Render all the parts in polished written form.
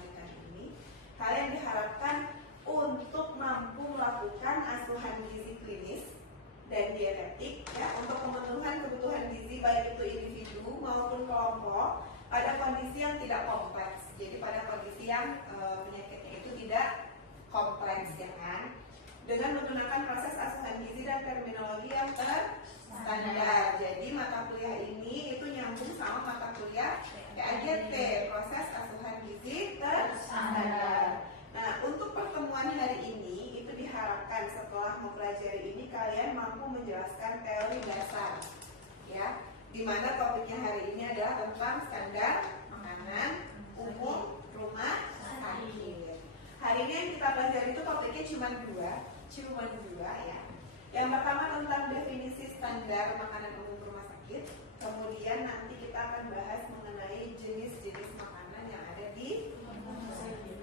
lanjutan ini, kalian diharapkan untuk mampu melakukan asuhan gizi klinis dan dietetik ya untuk pemenuhan kebutuhan gizi baik itu individu maupun kelompok pada kondisi yang tidak kompleks. Jadi pada kondisi yang penyakitnya itu tidak kompleks ya kan, dengan menggunakan proses asuhan gizi dan terminologi yang terstandar. Jadi mata kuliah ini itu nyambung sama mata kuliah PAGT, proses asuhan gizi terstandar. Nah, untuk pertemuan hari ini itu diharapkan setelah mempelajari ini kalian mampu menjelaskan teori dasar ya, di mana topiknya hari ini adalah tentang standar makanan umum rumah sakit. Hari ini yang kita pelajari itu topiknya cuma dua ya. Yang pertama tentang definisi standar makanan umum rumah sakit. Kemudian nanti kita akan bahas mengenai jenis-jenis makanan yang ada di rumah sakit.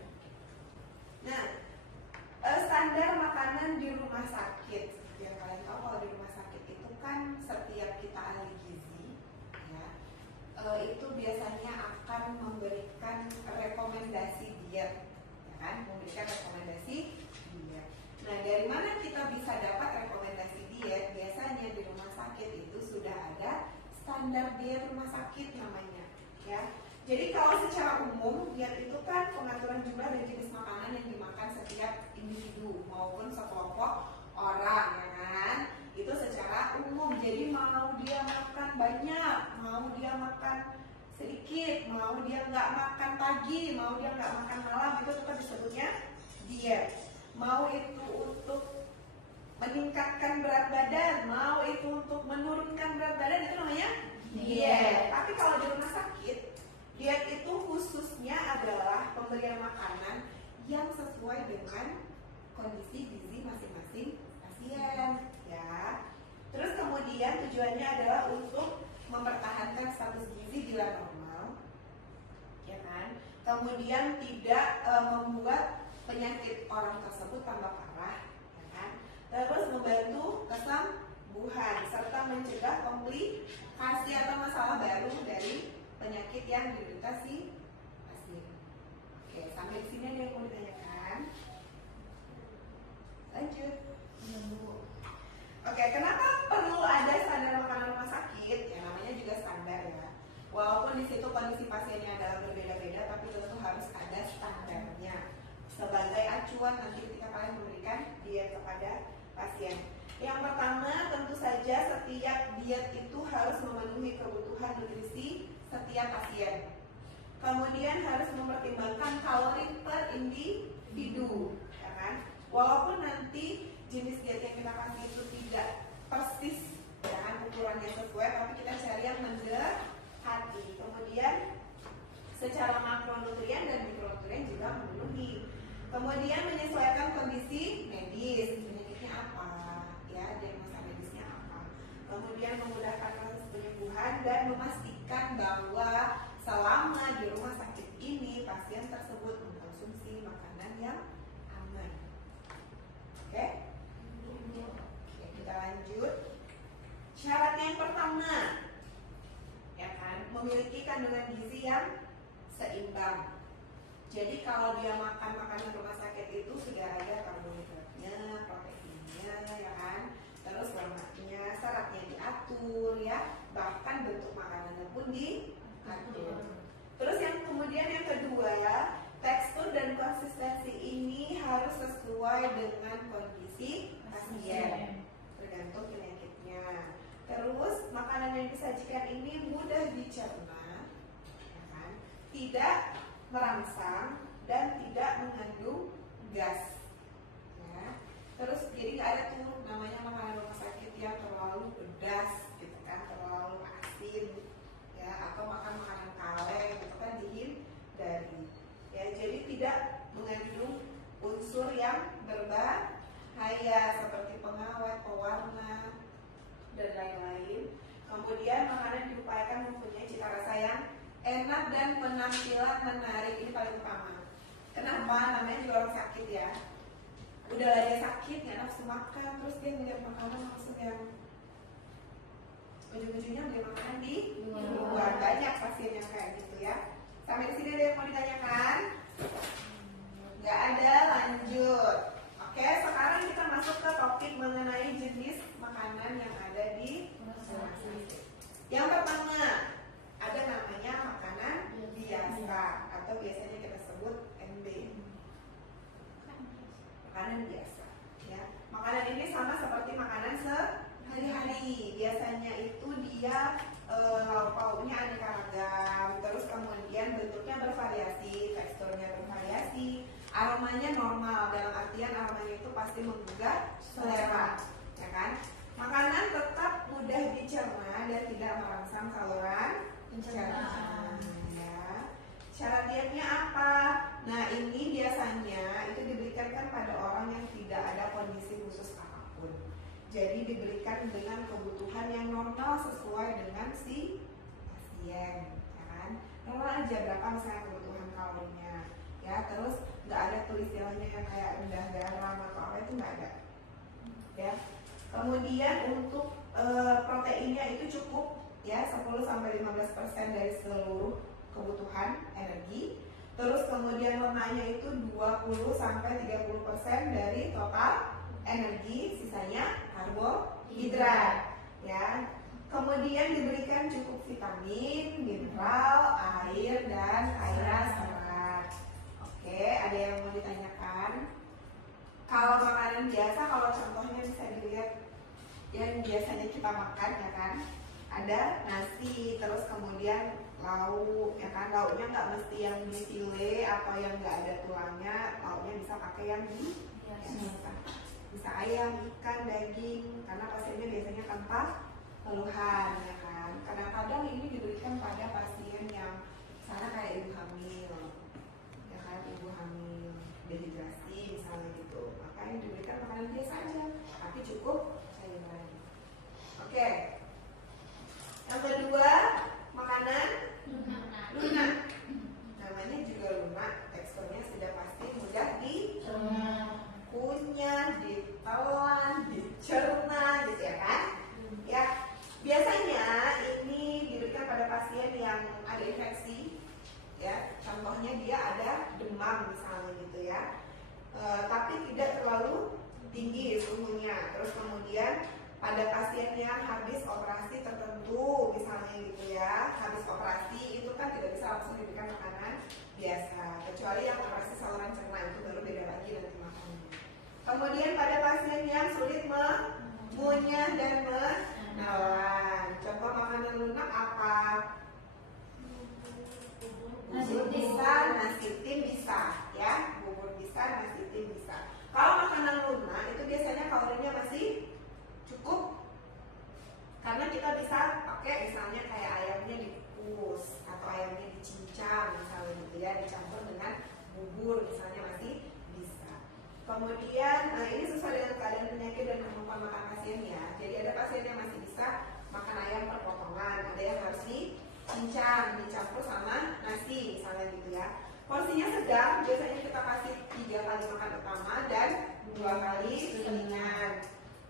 Nah, standar makanan di rumah sakit. Yang kalian tahu kalau di rumah sakit itu kan setiap kita ahli gizi ya, itu biasanya akan memberikan rekomendasi diet, ya kan? Memberikan rekomendasi diet. Nah, dari mana kita bisa dapat rekomendasi diet? Biasanya di rumah sakit itu sudah ada standar diet rumah sakit namanya, ya. Jadi kalau secara umum diet itu kan pengaturan jumlah dan jenis makanan yang dimakan setiap individu maupun sekelompok orang, ya kan? Itu secara umum. Jadi mau dia makan banyak, mau dia makan sedikit, mau dia nggak makan pagi, mau dia nggak makan malam, itu tetap disebutnya diet. Mau itu untuk meningkatkan berat badan, mau itu untuk menurunkan berat badan, itu namanya diet. Tapi kalau di rumah sakit, diet itu khususnya adalah pemberian makanan yang sesuai dengan kondisi gizi masing-masing pasien, ya. Terus kemudian tujuannya adalah untuk mempertahankan status gizi bila normal, ya kan. Kemudian tidak membuat penyakit orang tersebut tambah parah, ya kan. Terus membantu kesembuhan serta mencegah komplikasi atau masalah baru dari penyakit yang diderita si pasien. Oke, sampai di sini ada yang mau ditanyakan? Lanjut. Oke, kenapa perlu ada standar makanan rumah sakit? Ya namanya juga standar ya. Walaupun di situ kondisi pasiennya adalah berbeda-beda, tapi tentu harus ada standarnya sebagai acuan nanti ketika kalian memberikan diet kepada pasien. Yang pertama, tentu saja setiap diet itu harus memenuhi kebutuhan nutrisi setiap pasien. Kemudian harus mempertimbangkan kalori per individu, ya kan? Walaupun nanti jenis diet yang kita kasih itu tidak persis, ya kan, ukurannya sesuai, tapi kita cari yang mendekati. Kemudian secara makronutrien dan mikronutrien juga memenuhi. Kemudian menyesuaikan kondisi medis, penyakitnya apa, ya, diagnosa medisnya apa. Kemudian memudahkan proses penyembuhan dan memastikan bahwa selama di rumah sakit ini pasien tersebut mengkonsumsi makanan yang aman. Oke? Oke, kita lanjut. Syaratnya yang pertama, ya kan, memiliki kandungan gizi yang seimbang. Jadi kalau dia makan makanan rumah sakit itu sudah ada karbohidratnya, proteinnya, ya kan, terus lemaknya, seratnya diatur, ya, bahkan bentuk makanannya pun diatur. Terus yang kemudian yang kedua ya, tekstur dan konsistensi ini harus sesuai dengan kondisi pasien, tergantung penyakitnya. Terus makanan yang disajikan ini mudah dicerna, ya kan, tidak merangsang dan tidak mengandung gas, ya. Terus jadi nggak ada tuh namanya makanan rumah sakit yang terlalu pedas, gitu kan, terlalu asin, ya, atau makan makanan kaleng, itu kan dihindari, ya. Jadi tidak mengandung unsur yang berbahaya seperti pengawet, pewarna, dan lain-lain. Kemudian makanan diupayakan mempunyai cita rasa yang enak dan penampilan menarik, ini paling utama. Kenapa? Namanya juga orang sakit ya. Udah dia sakit, nggak nafsu makan, terus dia ngeliat makanan langsung yang ujung-ujungnya beli makanan di luar. Banyak pasien yang kayak gitu ya. Sampai di sini ada yang mau ditanyakan? Nggak ada, lanjut. Oke, sekarang kita masuk ke topik mengenai jenis makanan yang ada di nasi. Yang pertama, ada namanya makanan biasa atau biasanya kita sebut MB. Makanan biasa, ya. Makanan ini sama seperti makanan sehari-hari. Biasanya itu dia lauk pauknya aneka ragam, terus kemudian bentuknya bervariasi, teksturnya bervariasi, aromanya normal, dalam artian aromanya itu pasti menggugah selera, ya kan? Makanan tetap mudah dicerna dan tidak merangsang saluran pencernaan. Ya. Syarat dietnya apa? Nah, ini biasanya itu diberikan kan pada orang yang tidak ada kondisi khusus apapun. Jadi diberikan dengan kebutuhan yang normal sesuai dengan si pasien, ya kan? Normal aja berapa misalnya kebutuhan kalorinya, ya. Terus nggak ada tuh istilahnya yang kayak rendah garam atau apa, itu nggak ada, ya. Kemudian untuk proteinnya itu cukup, ya, 10-15% dari seluruh kebutuhan energi. Terus kemudian lemaknya itu 20-30% dari total energi, sisanya karbohidrat, ya. Kemudian diberikan cukup vitamin, mineral, air, dan cairan serat. Oke, ada yang mau ditanyakan? Kalau makanan biasa, kalau contohnya bisa dilihat yang biasanya kita makan, ya kan? Ada nasi, terus kemudian lauk, ya kan? Lauknya nggak mesti yang dipilih atau yang nggak ada tulangnya, lauknya bisa pakai yang biasa. Bisa ayam, ikan, daging, karena pasiennya biasanya tanpa keluhan, ya kan? Kadang-kadang ini diberikan pada pasien yang misalnya kayak ibu hamil, ya kan? Ibu hamil dehidrasi misalnya gitu, maka yang diberikan makanan biasa aja, tapi cukup cairan. Oke. Yang kedua, makanan lunak. Namanya juga lunak, teksturnya sudah pasti mudah dikunyah, ditelan, dicerna, gitu ya kan? Ya, biasanya ini diberikan pada pasien yang ada infeksi, ya. Contohnya dia ada demam misalnya gitu, ya. Tapi tidak terlalu tinggi suhunya. Terus kemudian pada pasien yang habis operasi tertentu misalnya gitu, ya, habis operasi itu kan tidak bisa langsung diberikan makanan biasa, kecuali yang operasi saluran cerna, itu baru beda lagi nanti makannya. Kemudian pada pasien yang sulit mengunyah dan menelan, contoh makanan lunak apa? Bubur bisa, nasi tim bisa, ya. Bubur bisa, nasi tim bisa. Kalau makanan lunak itu biasanya kalorinya masih cukup, karena kita bisa pakai misalnya kayak ayamnya dikukus atau ayamnya dicincang misalnya gitu, ya, dicampur dengan bubur misalnya masih bisa. Kemudian ini sesuai dengan keadaan penyakit dan kemampuan makan pasien, ya. Jadi ada pasien yang masih bisa makan ayam per potongan, ada yang harus dicincang, dicampur sama nasi misalnya gitu, ya. Porsinya sedang, biasanya kita kasih 3 kali makan utama dan 2 kali selingan.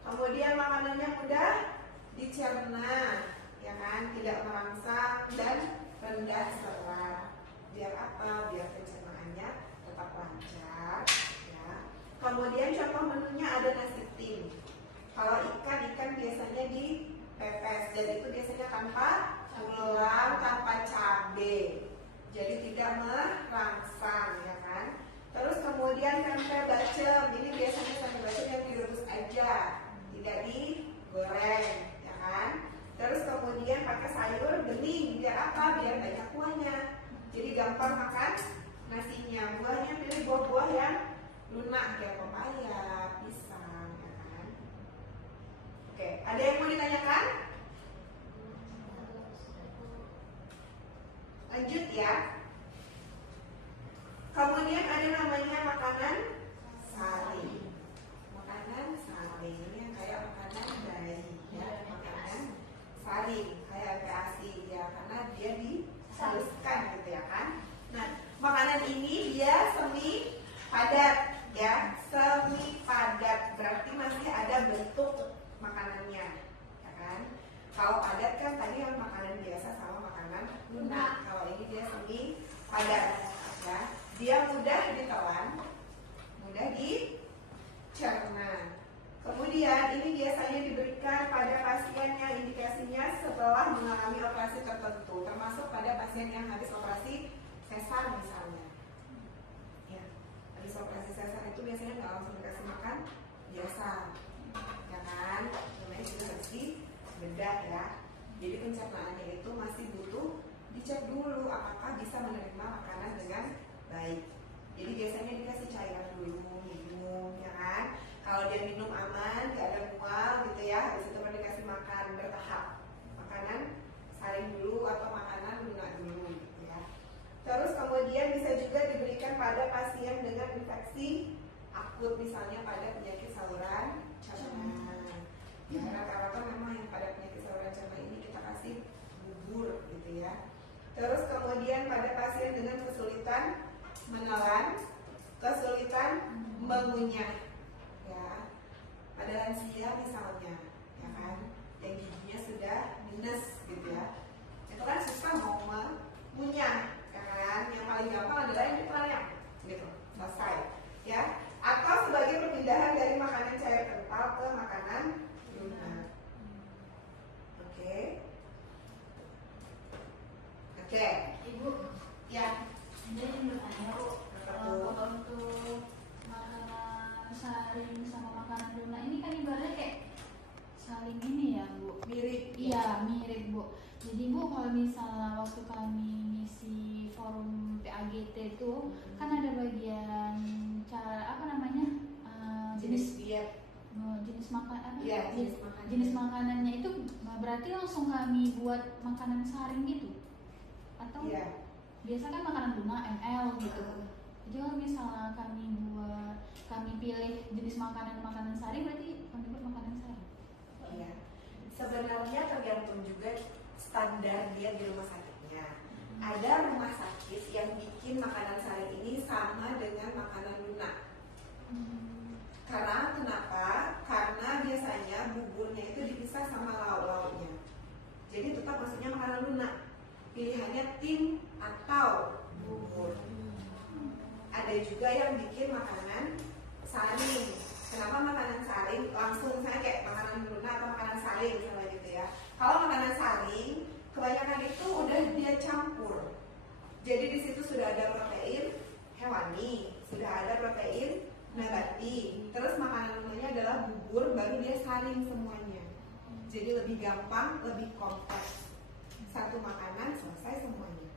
Kemudian makanannya mudah dicerna, ya kan, tidak merangsang dan rendah serat. Biar apa? Biar pencernaannya tetap lancar, ya. Kemudian contoh menunya ada nasi tim. Kalau ikan biasanya dipepes, dan itu biasanya tanpa tulang, tanpa cabai, jadi tidak merangsang, ya kan. Terus kemudian tempe bacem, ini biasanya tempe bacem yang direbus aja, tidak digoreng, ya kan. Terus kemudian pakai sayur bening, biar apa? Biar banyak kuahnya, jadi gampang makan nasinya. Buahnya pilih buah-buah yang lunak, kayak pepaya, pisang, ya kan. Oke, ada yang mau ditanyakan? Lanjut, ya. Kemudian ada namanya makanan sari. Makanan sari ini kayak makanan bayi, ya. Makanan sari kayak ASI, ya, karena dia dihaluskan gitu, ya kan. Nah, makanan ini dia semi padat, ya, semi padat, berarti masih ada bentuk makanannya, ya kan. Kalau padat kan tadi yang makanan biasa sama makanan lunak, kalau ini dia semi padat, ya. dia mudah ditelan, mudah dicerna. Kemudian ini biasanya diberikan pada pasien yang indikasinya setelah mengalami operasi tertentu, termasuk pada pasien yang habis operasi sesar misalnya. Ya, habis operasi sesar itu biasanya nggak langsung dikasih makan biasa, ya kan? Namanya juga harus dibedah ya. Jadi pencernaannya itu masih butuh dicek dulu apakah bisa menerima makanan dengan baik. Jadi biasanya dikasih cairan dulu, minum, ya kan? Kalau dia minum aman, gak ada mual gitu ya, habis itu baru dikasih makan bertahap. Makanan saring dulu atau makanan lunak dulu gitu ya. Terus kemudian bisa juga diberikan pada pasien dengan infeksi akut, misalnya pada penyakit saluran cerna. Ya, rata-rata memang yang pada penyakit saluran cerna ini kita kasih bubur gitu ya. Terus kemudian pada pasien dengan kesulitan menelan, kesulitan mengunyah. Ya, pada lansia misalnya, ya kan, yang giginya sudah minus gitu ya, itu kan susah mau mengunyah, ya kan, yang paling gampang adalah yang ditelan gitu, selesai, ya. Atau sebagai perpindahan dari makanan cair kental ke makanan lunak. Oke, Ibu, ya. jadi bertanya Bu, kalau untuk makanan saring sama makanan lunak ini kan ibaratnya kayak saling ini ya Bu? Mirip. Iya, mirip Bu. Jadi Bu, kalau misalnya waktu kami ngisi forum PAGT itu kan ada bagian cara apa namanya, Jenis diet. jenis makan apa? Iya, jenis makanan. Jenis makanannya itu berarti langsung kami buat makanan saring gitu? Atau Iya. biasa kan makanan lunak ml gitu. Jadi kalau misalnya kami pilih jenis makanan saring, berarti kami buat makanan saring. Iya. Sebenarnya tergantung juga standar dia di rumah sakitnya. Ada rumah sakit yang bikin makanan saring ini sama dengan makanan lunak. Karena kenapa? Karena biasanya buburnya itu dipisah sama lauk-lauknya. Jadi tetap maksudnya makanan lunak. Pilihannya tim atau bubur. Ada juga yang bikin makanan saring. Kenapa makanan saring? Langsung misalnya kayak makanan lunak atau makanan saring misalnya gitu ya. Kalau makanan saring, kebanyakan itu udah dia campur. Jadi di situ sudah ada protein hewani, sudah ada protein nabati. Terus makanan lunaknya adalah bubur, baru dia saring semuanya. Jadi lebih gampang, lebih kompleks. Satu makanan selesai semuanya.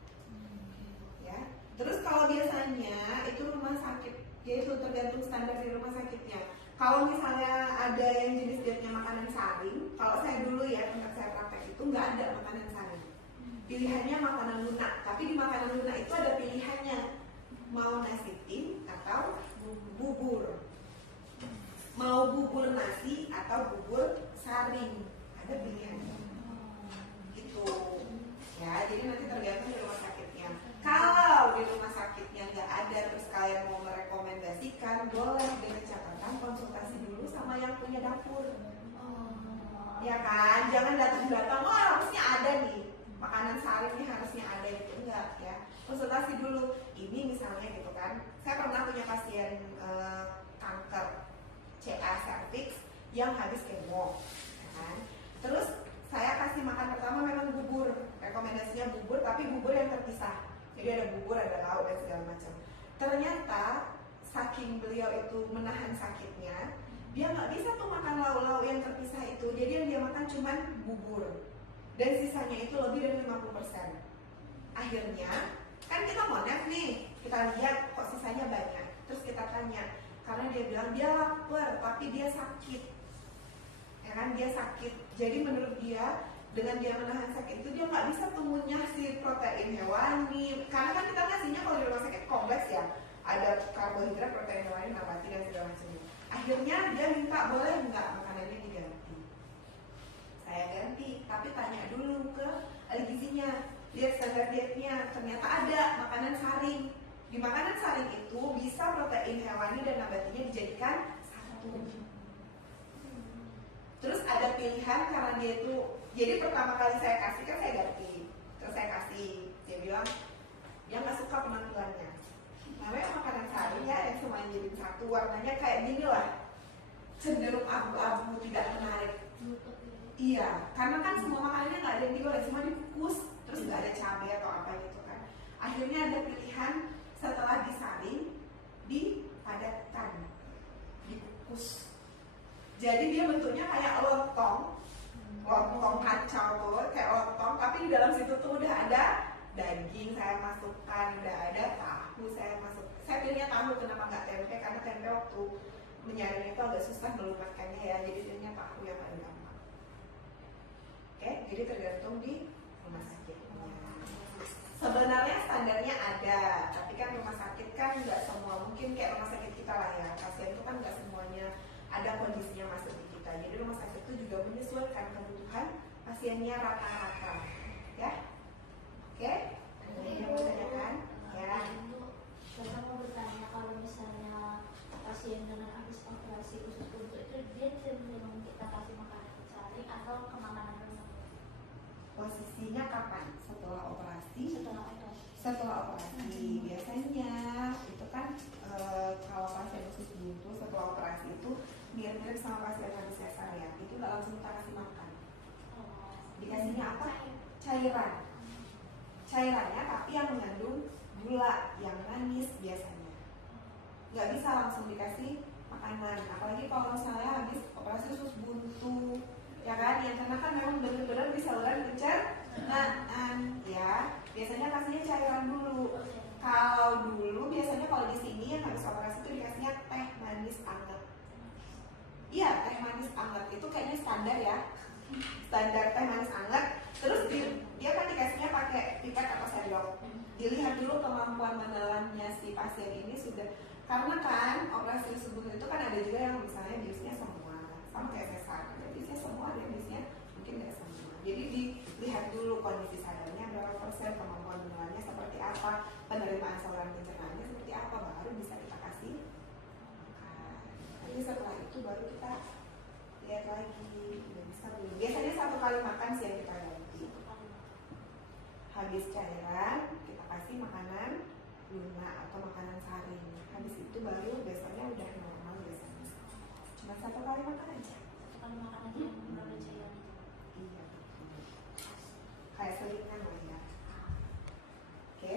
Ya. Terus kalau biasanya itu rumah sakit, yaitu tergantung standar di rumah sakitnya. Kalau misalnya ada yang jenis dietnya makanan saring, kalau saya dulu ya tempat saya praktek itu nggak ada makanan saring. Pilihannya makanan lunak, tapi di makanan lunak itu ada pilihannya, mau nasi tim atau bubur, mau bubur nasi atau bubur saring, ada pilihannya. Gitu. Ya, jadi nanti tergantung di rumah sakitnya. Kalau di rumah sakitnya nggak ada, terus kalian mau merekomendasikan, boleh dengan catatan konsultasi dulu sama yang punya dapur. Ya kan, jangan datang-datang, oh harusnya ada nih makanan saring nih, harusnya ada gitu, enggak ya. Konsultasi dulu. Ini misalnya gitu kan, saya pernah punya pasien kanker CA cervix yang habis kemo, ya kan. Terus saya kasih makan pertama memang bubur, rekomendasinya bubur, tapi bubur yang terpisah. Jadi ada bubur, ada lauk dan segala macam. Ternyata saking beliau itu menahan sakitnya, dia nggak bisa tuh makan lauk-lauk yang terpisah itu. Jadi yang dia makan cuman bubur, dan sisanya itu lebih dari 50%. Akhirnya kan kita monet nih, kita lihat kok sisanya banyak. Terus kita tanya, karena dia bilang dia lapar tapi dia sakit. Ya kan, dia sakit. Jadi menurut dia, dengan dia menahan sakit itu dia nggak bisa mengunyah si protein hewani. Karena kan kita ngasihnya kalau di rumah sakit kompleks ya, ada karbohidrat, protein hewani, nabati dan segala macamnya. Akhirnya dia minta boleh nggak makanannya diganti. Saya ganti, tapi tanya dulu ke ahli gizinya, lihat standar dietnya. Ternyata ada makanan saring. Di makanan saring itu bisa protein hewani dan nabatinya dijadikan satu. Terus ada pilihan karena dia itu, jadi pertama kali saya kasih kan saya ganti, terus saya kasih, dia bilang dia nggak suka penampilannya. namanya makanan saring ya, yang semuanya jadi satu, warnanya kayak gini lah, cenderung abu-abu, tidak menarik. Iya, karena kan semua makanannya nggak ada yang digoreng, semua dikukus, terus nggak ada cabai atau apa gitu kan. Akhirnya ada pilihan setelah disaring, dipadatkan, dikukus. Jadi dia bentuknya kayak lontong kacau tuh, kayak lontong, tapi di dalam situ tuh udah ada daging saya masukkan, udah ada tahu saya masuk. Saya pilihnya tahu, kenapa nggak tempe? Karena tempe waktu menyaring itu agak susah melumatkannya ya, jadi pilihnya tahu yang paling gampang. Oke, jadi tergantung di rumah sakitnya. Sebenarnya standarnya ada, tapi kan rumah sakit kan nggak semua, mungkin kayak rumah sakit kita lah ya, pasien itu kan nggak semuanya ada kondisinya masuk di kita. Jadi rumah sakit itu juga menyesuaikan kebutuhan pasiennya rata-rata, ya. Oke, ada yang mau tanyakan? Ya. Saya mau bertanya, kalau misalnya pasien dengan habis operasi usus buntu itu dia cenderung kita kasih makanan saring atau ke makanan rumah? Posisinya kapan? Setelah operasi? Setelah operasi. Setelah operasi biasanya itu kan kalau pasien usus buntu setelah operasi itu mirip-mirip sama pasien habis sesar ya, itu nggak langsung kita kasih makan. Dikasihnya apa? Cairannya tapi yang mengandung gula, yang manis biasanya. Nggak bisa langsung dikasih makanan, apalagi kalau misalnya habis operasi usus buntu, ya kan? Yang karena kan memang benar-benar di saluran pencernaan, ya. Biasanya kasihnya cairan dulu. Kalau dulu biasanya kalau di sini yang habis operasi itu dikasihnya teh manis anget. Iya, teh manis anget itu kayaknya standar ya. Standar teh manis anget. Terus dia kan dikasihnya pakai pipet atau sendok. Dilihat dulu kemampuan menelannya si pasien ini sudah, karena kan operasi usus buntu itu kan ada juga yang misalnya biusnya semua, sama kayak sesar. Ada biusnya semua, ada biusnya mungkin nggak semua. Jadi dilihat dulu kondisi sadarnya berapa persen, kemampuan menelannya seperti apa, penerimaan saluran pencernaannya seperti apa, baru bisa kita kasih makan. Nanti setelah itu baru kita lihat lagi udah bisa belum. Biasanya 1 kali makan sih yang kita ganti. Habis cairan kita kasih makanan lunak atau makanan saring. Habis itu baru biasanya udah normal biasanya. Cuma 1 kali makan aja. Kalau makan aja yang berada cairan itu. Iya. Kayak selingan lah ya. Oke.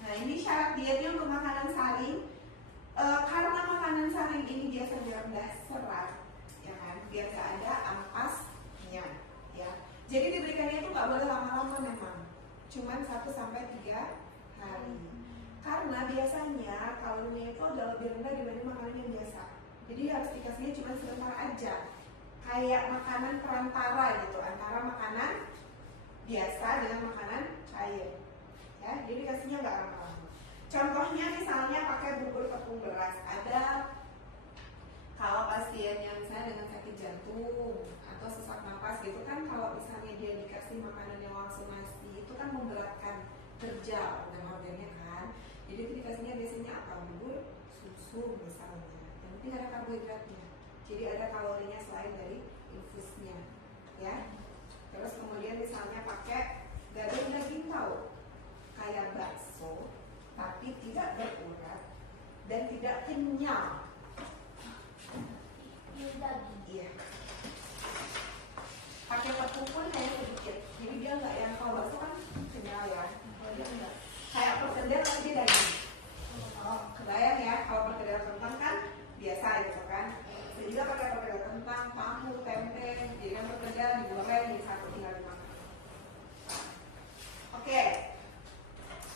Nah ini syarat dietnya untuk makanan saring. Karena makanan saring ini biasanya rendah serat, ya kan, biar nggak ada ampasnya, ya. Jadi diberikannya itu nggak boleh lama-lama memang, cuman 1-3 hari. Karena biasanya kalorinya itu agak lebih rendah dibanding makanan yang biasa. Jadi harus dikasihnya cuma sebentar aja, kayak makanan perantara gitu, antara makanan biasa dengan makanan cair, ya. Jadi kasihnya nggak lama-lama. Contohnya misalnya pakai bubur tepung beras. Ada kalau pasiennya misalnya dengan sakit jantung atau sesak napas gitu kan, kalau misalnya dia dikasih makanan yang langsung nasi itu kan memberatkan kerja organ-organnya kan. Jadi itu dikasihnya biasanya apa? Bubur susu misalnya. Yang penting ada karbohidratnya. Jadi ada kalorinya selain dari infusnya, ya. Terus kemudian misalnya pakai daging tahu kayak bakso, tapi tidak berurat dan tidak kenyal. Iya. Pakai tepung pun hanya sedikit. Jadi dia nggak yang kalau bakso kan kenyal ya. Kalau dia enggak. Kayak perkedel tapi dia daging. Oh, kebayang ya kalau perkedel kentang kan biasa gitu kan. Dan juga pakai perkedel kentang, tahu, tempe. Jadi kan perkedel digoreng di satu tinggal dimakan. Oke.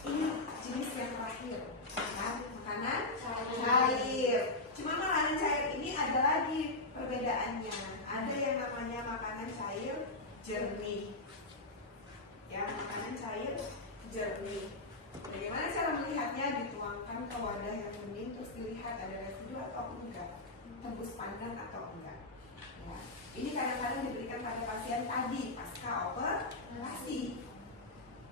Ini jenis yang terakhir, kan? Makanan cair. Cuma makanan cair ini ada lagi perbedaannya. Ada yang namanya makanan cair jernih, ya, makanan cair jernih. Bagaimana cara melihatnya? Dituangkan ke wadah yang bening terus dilihat ada residu atau enggak, tembus pandang atau enggak. Ya. Ini kadang-kadang diberikan pada pasien tadi pasca operasi.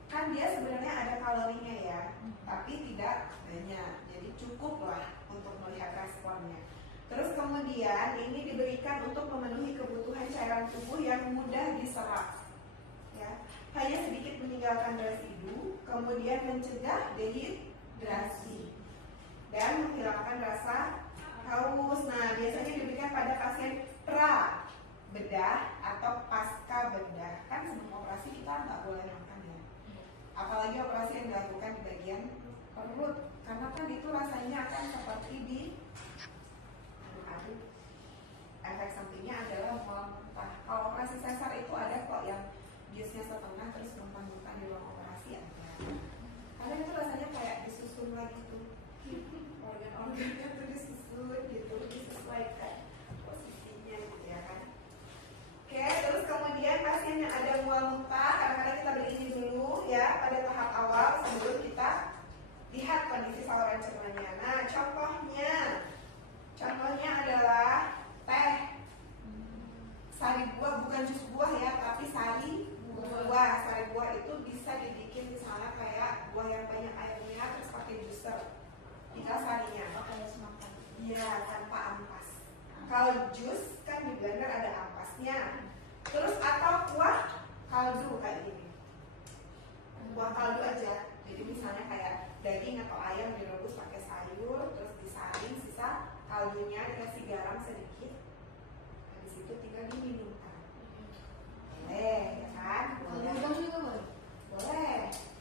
Kan dia sebenarnya ada kalorinya ya, tapi tidak banyak, jadi cukup lah untuk melihat responnya. Terus kemudian ini diberikan untuk memenuhi kebutuhan cairan tubuh yang mudah diserap, ya, hanya sedikit meninggalkan residu, kemudian mencegah dehidrasi dan menghilangkan rasa haus. Nah, biasanya diberikan pada pasien pra bedah atau pasca bedah. Kan sebelum operasi kita nggak boleh makan ya, apalagi operasi yang dilakukan di bagian perut, karena kan itu rasanya akan seperti di aduk-aduk. Efek sampingnya adalah mual muntah. Kalau operasi sesar itu ada kok yang biusnya setengah terus muntah-muntah di ruang operasi ada. Karena itu rasanya kayak disusun lagi tuh, organ-organnya tuh disusun gitu, disesuaikan posisinya gitu ya kan. Oke, terus kemudian pasien yang ada mual muntah, kadang-kadang kita beri ini dulu ya pada tahap awal sebelum kita lihat kondisi saluran cernanya. Nah, contohnya adalah teh sari buah, bukan jus buah ya, tapi sari buah. Sari buah itu bisa dibikin misalnya kayak buah yang banyak airnya terus pakai juicer, tinggal sarinya. Iya, tanpa ampas. Kalau jus kan di blender ada ampasnya. Terus atau kuah kaldu kayak gini. Kuah kaldu aja. Jadi misalnya kayak daging atau ayam direbus pakai sayur, terus disaring sisa kaldunya dikasih garam sedikit. Habis itu tinggal diminumkan. Boleh, ya kan? Boleh. Boleh.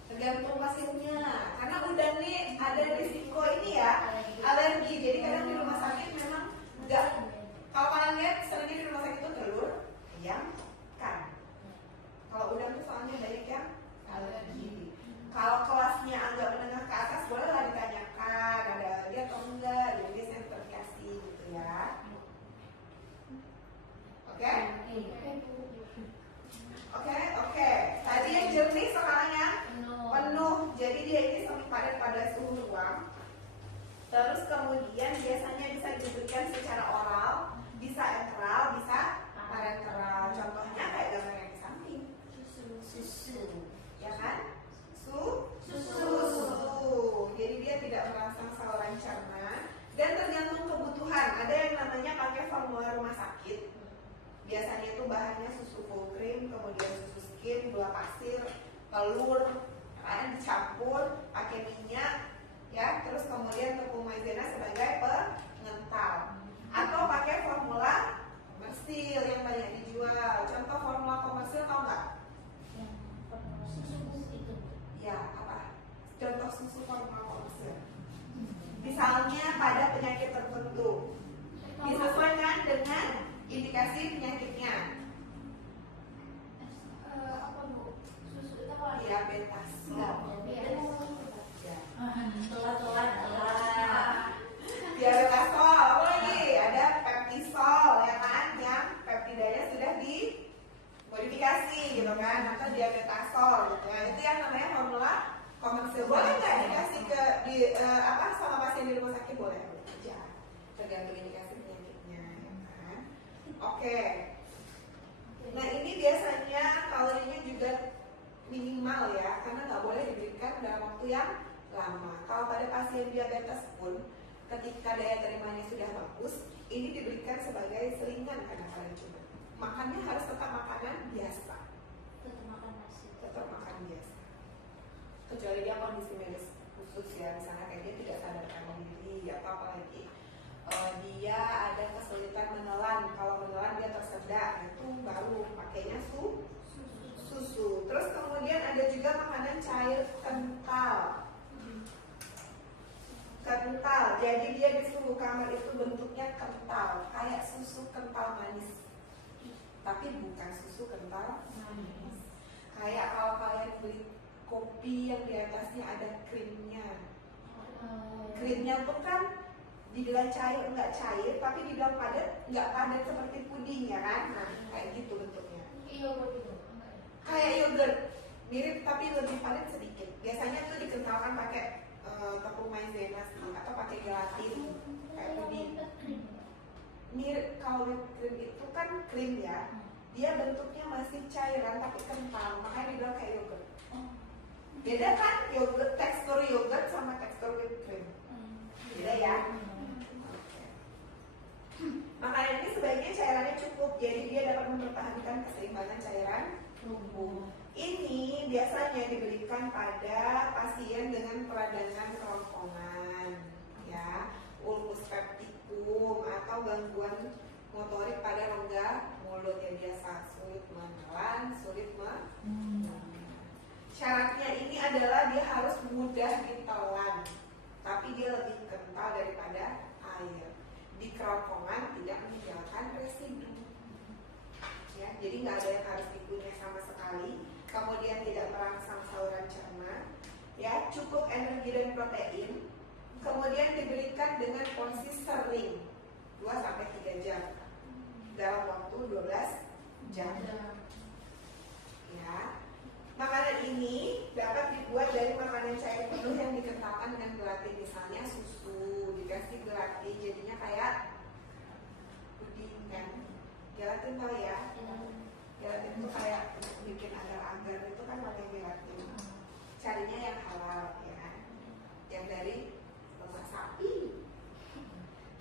Tergantung pasiennya. Karena udang nih ada risiko ini ya, alergi. Jadi kadang di rumah sakit memang enggak. Kalau kalian lihat seringnya di rumah sakit itu telur, ayam, ikan. Kalau udang tuh soalnya banyak yang alergi. Kalau kelasnya agak menengah ke atas bolehlah ditanyakan ada alergi atau enggak. Jadi biasanya terkasih gitu ya. Oke? Oke. Tadi yang jernih sekarang yang penuh. Jadi dia ini semi padat pada suhu ruang. Terus kemudian biasanya bisa diberikan secara oral, bisa enteral, bisa parenteral. Contohnya kayak gambar yang di samping. Susu, ya kan? Susu. Jadi dia tidak merangsang saluran cerna dan tergantung kebutuhan. Ada yang namanya pakai formula rumah sakit. Biasanya itu bahannya susu full cream, kemudian susu skim, gula pasir, telur, kalian dicampur pakai minyak, ya. Terus kemudian tepung maizena sebagai pengental. Atau pakai formula komersil yang banyak dijual. Contoh formula komersil tau nggak? Ya, apa? Contoh susu formula komersil. Misalnya pada penyakit tertentu, disesuaikan dengan indikasi penyakitnya. Diabetes. Diabetes apa lagi? Ada peptisol ya kan, yang peptidanya sudah dimodifikasi gitu kan, atau diabetasol gitu ya. Itu yang namanya formula komersil. Boleh nggak dikasih sama pasien di rumah sakit? Boleh aja, tergantung indikasi penyakitnya ya kan. Oke. Nah ini biasanya kalorinya juga minimal ya, karena nggak boleh diberikan dalam waktu yang lama. Kalau pada pasien diabetes pun, ketika daya terimanya sudah bagus, ini diberikan sebagai selingan karena kalian coba. Makannya harus tetap makanan biasa. Tetap makan biasa. Kecuali dia kondisi medis khusus ya, misalnya kayak dia tidak sadarkan diri atau apalagi dia ada kesulitan menelan. Kalau menelan dia tersedak, itu baru pakainya susu. Terus kemudian ada juga makanan cair kental. Jadi dia di suhu kamar itu bentuknya kental, kayak susu kental manis. Tapi bukan susu kental manis. Kayak kalau kalian beli kopi yang di atasnya ada krimnya. Krimnya pun kan dibilang cair, enggak cair, tapi dibilang padat, enggak padat seperti puding ya kan? Nah, kayak gitu bentuknya. Kayak yogurt, mirip tapi lebih padat sedikit. Biasanya tuh dikentalkan pakai tepung maizena sih, atau pakai gelatin kayak puding. Mirip, kalau whipped cream itu kan krim ya, dia bentuknya masih cairan tapi kental, makanya dibilang kayak yogurt. Beda kan yogurt, tekstur yogurt sama tekstur whipped cream. Beda ya. Makanan ini sebaiknya cairannya cukup, jadi dia dapat mempertahankan keseimbangan cairan tubuh. Ini biasanya diberikan pada pasien dengan peradangan kelompok kerongkongan, ya, ulkus peptikum atau gangguan motorik pada rongga mulut yang biasa, sulit menelan, sulit Syaratnya ini adalah dia harus mudah ditelan, tapi dia lebih kental daripada air. Di kerongkongan tidak meninggalkan residu. Ya, jadi nggak ada yang harus dikunyah sama sekali. Kemudian tidak merangsang saluran cerna. Ya, cukup energi dan protein. Kemudian diberikan dengan porsi sering 2-3 jam dalam waktu 12 jam. Ya. Makanan ini dapat dibuat dari makanan cair penuh yang dikentalkan dengan gelatin, misalnya susu dikasih gelatin jadinya kayak puding kan. Gelatin tahu ya? Gelatin itu kayak bikin agar-agar itu kan pakai gelatin. Carinya yang halal ya, yang dari lemak sapi.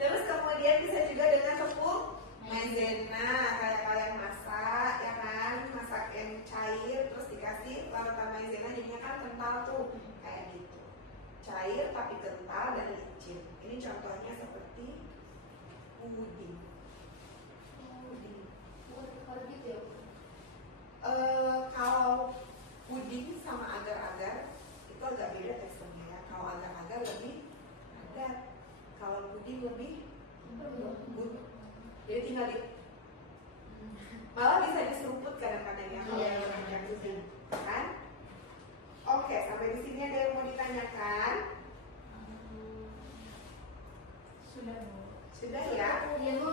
Terus kemudian bisa juga dengan tepung maizena, kayak kalian masak ya kan, masak yang cair terus dikasih larutan maizena jadinya kan kental tuh kayak gitu, cair tapi kental dan licin. Ini contohnya seperti puding. Kalau gitu ya. Kalau puding sama agar-agar itu agak beda teksturnya ya. Kalau agar-agar lebih padat, kalau puding lebih lembut. Jadi tinggal malah bisa diseruput kadang-kadang ya kalau yang puding, kan? Oke, sampai di sini ada yang mau ditanyakan? Sudah Bu. Sudah ya? Iya Bu.